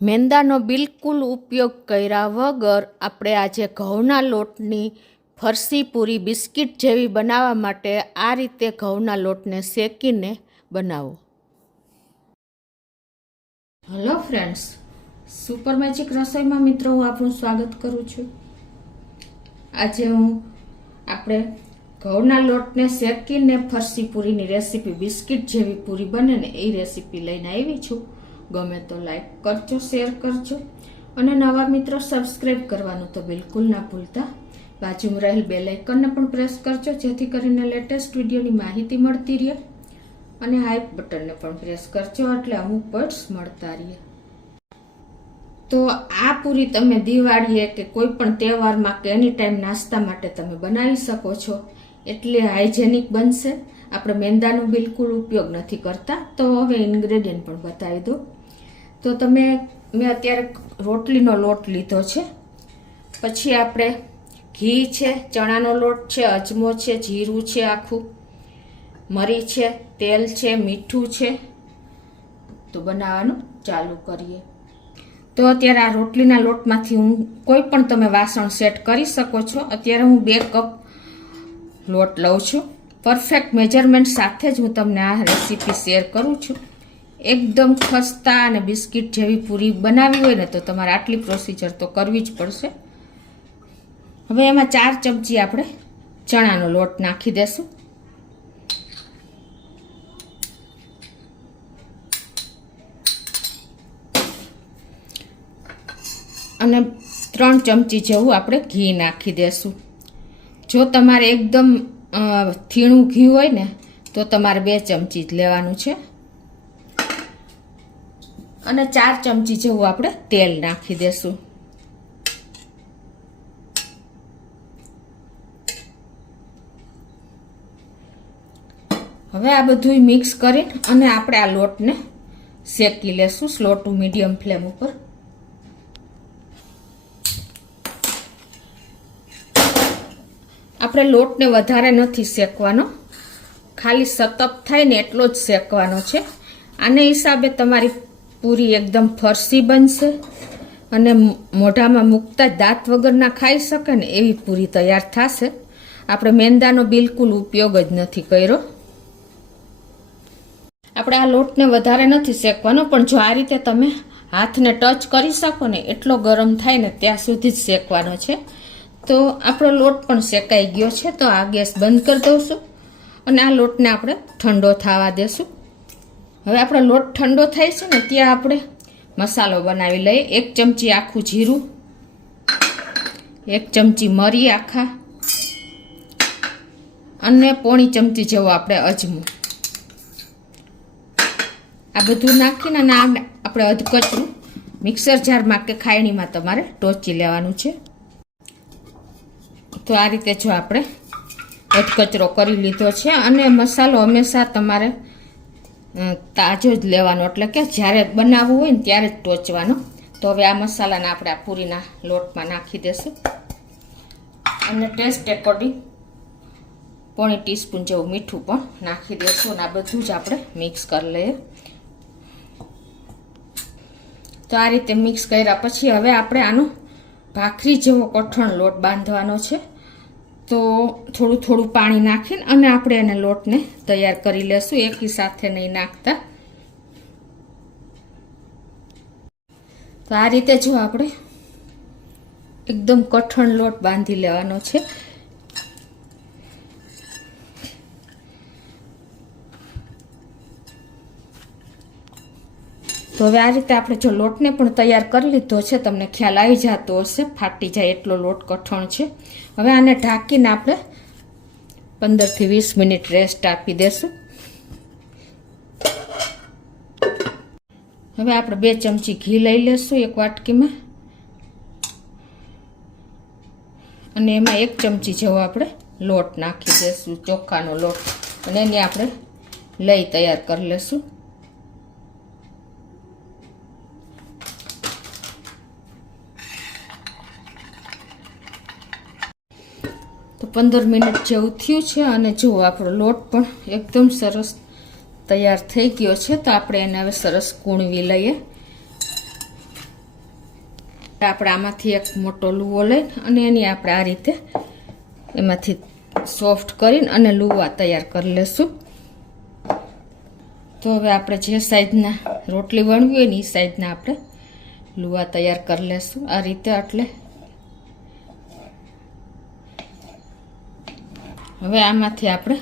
મેંદાનો બિલકુલ ઉપયોગ કર્યા વગર આપણે આજે ઘઉંના લોટની ફરસી પૂરી બિસ્કિટ જેવી બનાવવા માટે આ રીતે ઘઉંના લોટને શેકીને બનાવો. હેલો ફ્રેન્ડ્સ, સુપર મેજિક રસોઈમાં મિત્રો હું આપનું સ્વાગત કરું છું. આજે આપણે ઘઉંના લોટને શેકીને ફરસી પૂરીની રેસીપી, બિસ્કિટ જેવી પૂરી બને ને એ રેસીપી લઈને આવી છું. ગમે તો લાઈક કરજો, શેર કરજો અને નવા મિત્રો સબસ્ક્રાઈબ કરવાનું તો બિલકુલ ના ભૂલતા. બાજુમાં રહેલ બેલ આઇકનને પણ પ્રેસ કરજો જેથી કરીને લેટેસ્ટ વિડીયોની માહિતી મળતી રહે અને હાઈપ બટનને પણ પ્રેસ કરજો એટલે અમુક પોઈન્ટ્સ મળતા રહે. તો આ પૂરી તમે દિવાળીએ કે કોઈ પણ તહેવારમાં કે એની ટાઈમ નાસ્તા માટે તમે બનાવી શકો છો. એટલે હાઇજેનિક બનશે. આપણે મેંદાનો બિલકુલ ઉપયોગ નથી કરતા. તો હવે ઇન્ગ્રેડિયન્ટ પણ બતાવી દો. તો મેં અત્યારે રોટલીનો લોટ લીધો છે, પછી આપણે ઘી છે, ચણાનો લોટ છે, અજમો છે, જીરું છે, આખું મરી છે, તેલ છે, મીઠું છે. તો બનાવવાનું ચાલુ કરીએ. તો અત્યારે આ રોટલીના લોટમાંથી હું કોઈ પણ તમે વાસણ સેટ કરી શકો છો. અત્યારે હું 2 કપ લોટ લઉં છું. પરફેક્ટ મેજરમેન્ટ સાથે જ હું તમને આ રેસીપી શેર કરું છું. એકદમ ખસ્તા અને બિસ્કિટ જેવી પૂરી બનાવી હોય ને તો તમારે આટલી પ્રોસિજર તો કરવી જ પડશે. હવે એમાં 4 ચમચી આપણે ચણાનો લોટ નાખી દેશું. અને 3 ચમચી જેવું આપણે ઘી નાખી દેશું. જો તમારે એકદમ થીણું ઘી હોય ને તો તમારે 2 ચમચી જ લેવાનું છે. અને 4 ચમચી જેવું આપણે તેલ નાખી દેશું. હવે આ બધું મિક્સ કરી અને આપણે આ લોટને શેકી લેશું સ્લો ટુ મીડિયમ ફ્લેમ ઉપર. આપણે લોટને વધારે નથી શેકવાનો, ખાલી સતપ થાય ને એટલો જ શેકવાનો છે. આને હિસાબે તમારી પૂરી એકદમ ફરસી બનશે અને મોઢામાં મૂકતા જ દાંત વગરના ખાઈ શકે ને એવી પૂરી તૈયાર થશે. આપણે મેંદાનો બિલકુલ ઉપયોગ જ નથી કર્યો. આપણે આ લોટને વધારે નથી શેકવાનો, પણ જો આ રીતે તમે હાથને ટચ કરી શકો ને એટલો ગરમ થાય ને ત્યાં સુધી જ શેકવાનો છે. તો આપણો લોટ પણ શેકાઈ ગયો છે. તો આ ગેસ બંધ કરી દઉંશું અને આ લોટને આપણે ઠંડો થવા દેશું. હવે આપણો લોટ ઠંડો થાય છે ને ત્યાં આપણે મસાલો બનાવી લઈએ. 1 ચમચી આખું જીરું, 1 ચમચી મરી આખા અને 1/2 ચમચી જેવો આપણે અજમો. આ બધું નાખીને આપણે અધકચરું મિક્સર જારમાં કે ખાયણીમાં તમારે ટોચી લેવાનું છે. તો આ રીતે જો આપણે અધકચરો કરી લીધો છે. અને મસાલો હંમેશા તમારે તાજો જ લેવાનો, એટલે કે જ્યારે બનાવવું હોય ને ત્યારે જ ટોચવાનો. તો હવે આ મસાલાને આપણે આ પૂરીના લોટમાં નાખી દેશું અને ટેસ્ટ એકોર્ડિંગ 1/2 ટીસ્પૂન જેવું મીઠું પણ નાખી દેશું. અને આ બધું જ આપણે મિક્સ કરી લઈએ. તો આ રીતે મિક્સ કર્યા પછી હવે આપણે આનો ભાખરી જેવો કઠણ લોટ બાંધવાનો છે. તો થોડું થોડું પાણી નાખીને અને આપણે એને લોટને તૈયાર કરી લેશું, એકી સાથે નહીં નાખતા. તો આ રીતે જો આપણે એકદમ કઠણ લોટ બાંધી લેવાનો છે. તો હવે આ રીતે આપણે જો લોટને પણ તૈયાર કરી લીધો છે, તમને ખ્યાલ આવી જતો હશે, ફાટી જાય એટલો લોટ કઠણ છે. હવે આને ઢાંકીને આપણે 15 થી 20 મિનિટ રેસ્ટ આપી દેશું. હવે આપણે 2 ચમચી ઘી લઈ લેશું એક વાટકીમાં અને એમાં 1 ચમચી જેવો આપણે લોટ નાખી દેશું, ચોખાનો લોટ, અને એને આપણે લઈ તૈયાર કરી લેશું. તો 15 મિનિટ જેવું થયું છે અને જુઓ આપણો લોટ પણ એકદમ સરસ તૈયાર થઈ ગયો છે. તો આપણે એને હવે સરસ કૂણવી લઈએ. આપણે આમાંથી એક મોટો લુવો લઈને અને એની આપણે આ રીતે એમાંથી સોફ્ટ કરીને અને લુવા તૈયાર કરી લેશું. તો હવે આપણે જે સાઈઝના રોટલી વણવી હોય ને એ સાઈઝના આપણે લુવા તૈયાર કરી લેશું આ રીતે. એટલે હવે આમાંથી આપણે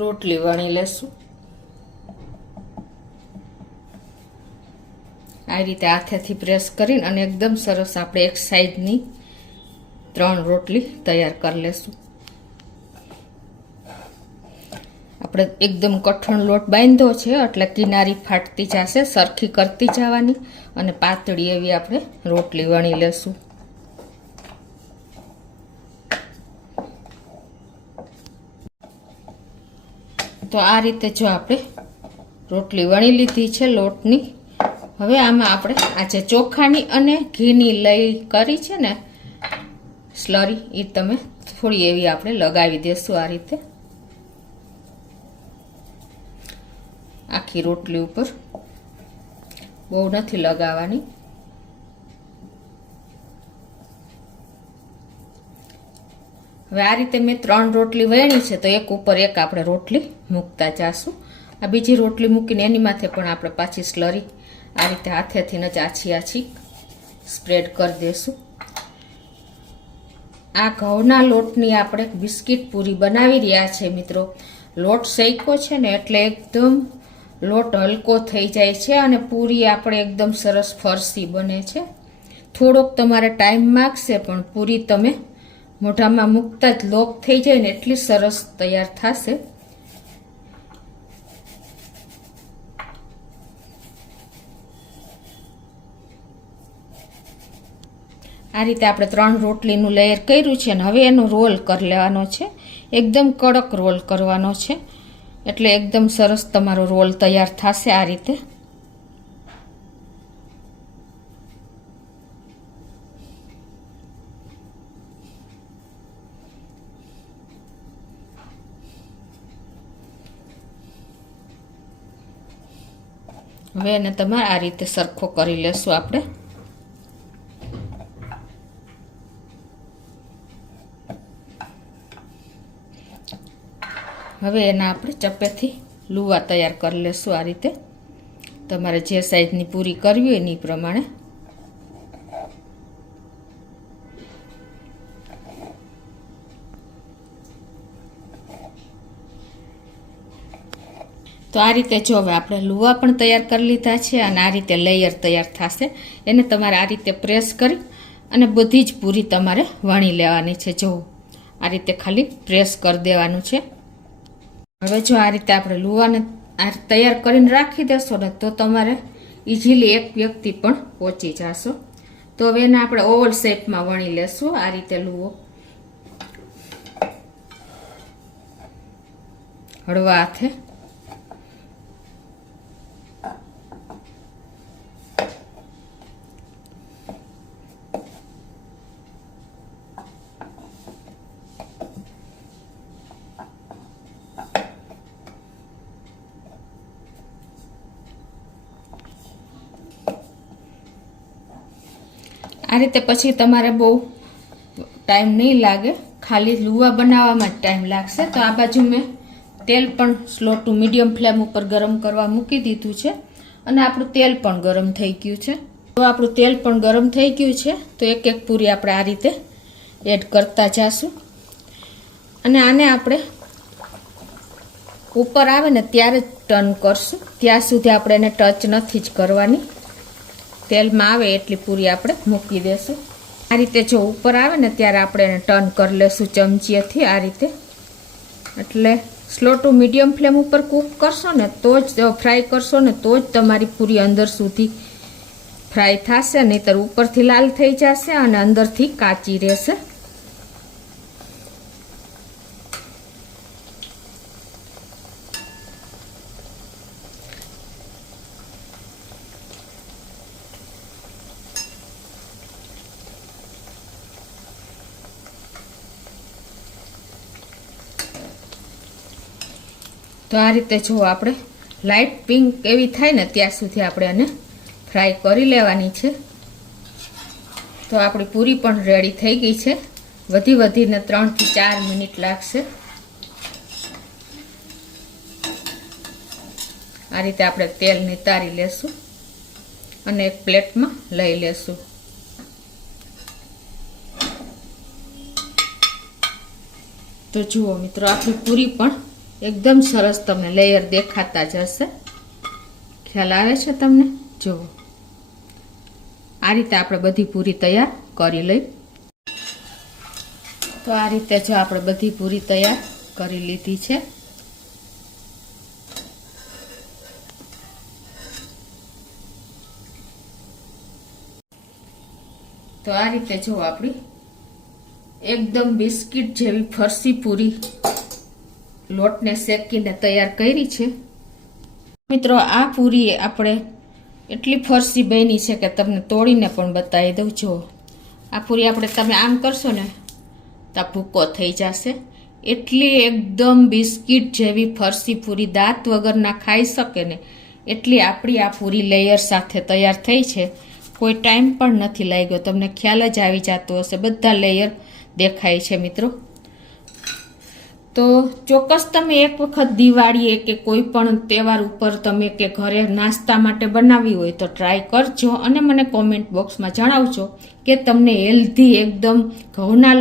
રોટલી વણી લેશું. આ રીતે હાથેથી પ્રેસ કરીને અને એકદમ સરસ આપણે એક સાઈઝની 3 રોટલી તૈયાર કરી લેશું. આપણે એકદમ કઠણ લોટ બાંધ્યો છે એટલે કિનારી ફાટતી જશે, સરખી કરતી જવાની અને પાતળી એવી આપણે રોટલી વણી લેશું. તો આ રીતે જો આપણે રોટલી વણી લીધી છે લોટની. હવે આમાં આપણે આ જે ચોખાની અને ઘીની લઈ કરી છે ને સ્લરી, એ તમે થોડી એવી આપણે લગાવી દેશું આ રીતે આખી રોટલી ઉપર. બહુ નથી લગાવવાની. હવે આ રીતે મેં 3 રોટલી વણી છે તો એક ઉપર એક આપણે રોટલી મૂકતા જાશું. આ બીજી રોટલી મૂકીને એની માથે પણ આપણે પાછી સ્લરી આ રીતે હાથેથી જ આછી સ્પ્રેડ કરી દેશું. આ ઘઉંના લોટની આપણે બિસ્કિટ પૂરી બનાવી રહ્યા છે મિત્રો. લોટ શેક્યો છે ને એટલે એકદમ લોટ હલકો થઈ જાય છે અને પૂરી આપણે એકદમ સરસ ફરસી બને છે. થોડોક તમારે ટાઈમ માગશે પણ પૂરી તમે મોઢામાં મૂકતા જ લોક થઈ જાય ને એટલી સરસ તૈયાર થશે. આ રીતે આપણે 3 રોટલીનું લેયર કર્યું છે ને હવે એનો રોલ કરી લેવાનો છે. એકદમ કડક રોલ કરવાનો છે એટલે એકદમ સરસ તમારો રોલ તૈયાર થશે આ રીતે. હવે એને તમારે આ રીતે સરખો કરી લેશું આપણે. હવે એના આપણે ચપ્પેથી લુવા તૈયાર કરી લેશું આ રીતે. તમારે જે સાઈઝની પૂરી કરવી હોય એની પ્રમાણે. તો આ રીતે જો હવે આપણે લુવા પણ તૈયાર કરી લીધા છે અને આ રીતે લેયર તૈયાર થશે. એને તમારે આ રીતે પ્રેસ કરી અને બધી જ પૂરી તમારે વણી લેવાની છે. જો આ રીતે ખાલી પ્રેસ કરી દેવાનું છે. હવે જો આ રીતે આપણે લુવાને આ તૈયાર કરીને રાખી દેશો ને તો તમારે ઇઝીલી એક વ્યક્તિ પણ પહોંચી જશો. તો હવે એને આપણે ઓવલ શેપમાં વણી લેશું આ રીતે લુવો. હળવા હાથે આ રીતે પછી તમારે બહુ ટાઈમ નહીં લાગે, ખાલી લુવા બનાવવામાં જ ટાઈમ લાગશે. તો આ બાજુ મેં તેલ પણ સ્લો ટુ મીડિયમ ફ્લેમ ઉપર ગરમ કરવા મૂકી દીધું છે અને આપણું તેલ પણ ગરમ થઈ ગયું છે. તો આપણું તેલ પણ ગરમ થઈ ગયું છે તો એક એક પૂરી આપણે આ રીતે એડ કરતા જાશું અને આને આપણે ઉપર આવે ને ત્યારે જ ટર્ન કરશું. ત્યાં સુધી આપણે એને ટચ નથી જ કરવાની. તેલમાં આવે એટલી પૂરી આપણે મૂકી દેશું. આ રીતે જો ઉપર આવે ને ત્યારે આપણે એને ટર્ન કરી લેશું ચમચીએથી આ રીતે. એટલે સ્લો ટુ મીડિયમ ફ્લેમ ઉપર કૂક કરશો ને તો જ ફ્રાય કરશો ને તો જ તમારી પૂરી અંદર સુધી ફ્રાય થશે, નહીંતર ઉપરથી લાલ થઈ જશે અને અંદરથી કાચી રહેશે. તો આ રીતે જો આપણે લાઇટ પિંક એવી થાય ને ત્યાં સુધી આપણે આને ફ્રાય કરી લેવાની છે. તો આપણી પૂરી પણ રેડી થઈ ગઈ છે. વધીને 3 થી 4 મિનિટ લાગશે. આ રીતે આપણે તેલ નિતારી લેશું અને એક પ્લેટમાં લઈ લેશું. તો જુઓ મિત્રો, આપણી પૂરી પણ એકદમ સરસ તમને લેયર દેખાતા જ હશે. ખ્યાલ આવે છે તમને? જુઓ, આ રીતે આપણે બધી પૂરી તૈયાર કરી લઈ. તો આ રીતે જો આપણે બધી પૂરી તૈયાર કરી લીધી છે. તો આ રીતે જો આપણી એકદમ બિસ્કિટ જેવી ફરસી પૂરી લોટને શેકીને તૈયાર કરી છે. મિત્રો, આ પૂરી આપણે એટલી ફરસી બની છે કે તમને તોડીને પણ બતાવી દઉં. જો આ પૂરી આપણે તમે આમ કરશો ને તો ભૂકો થઈ જશે. એટલી એકદમ બિસ્કિટ જેવી ફરસી પૂરી દાંત વગરના ખાઈ શકે ને એટલી આપણી આ પૂરી લેયર સાથે તૈયાર થઈ છે. કોઈ ટાઈમ પણ નથી લાગ્યો. તમને ખ્યાલ જ આવી જતો હશે, બધા લેયર દેખાય છે મિત્રો. તો ચોક્કસ તમે એક વખત દિવાળીએ કે કોઈ પણ તહેવાર ઉપર તમે કે ઘરે નાસ્તા માટે બનાવી હોય તો ટ્રાય કરજો અને મને કોમેન્ટ બોક્સમાં જણાવજો કે તમને હેલ્ધી એકદમ ઘઉંના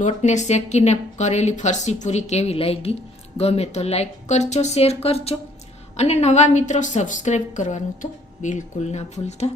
લોટને શેકીને કરેલી ફરસી પૂરી કેવી લાગી. ગમે તો લાઈક કરજો, શેર કરજો અને નવા મિત્રો સબસ્ક્રાઈબ કરવાનું તો બિલકુલ ના ભૂલતા.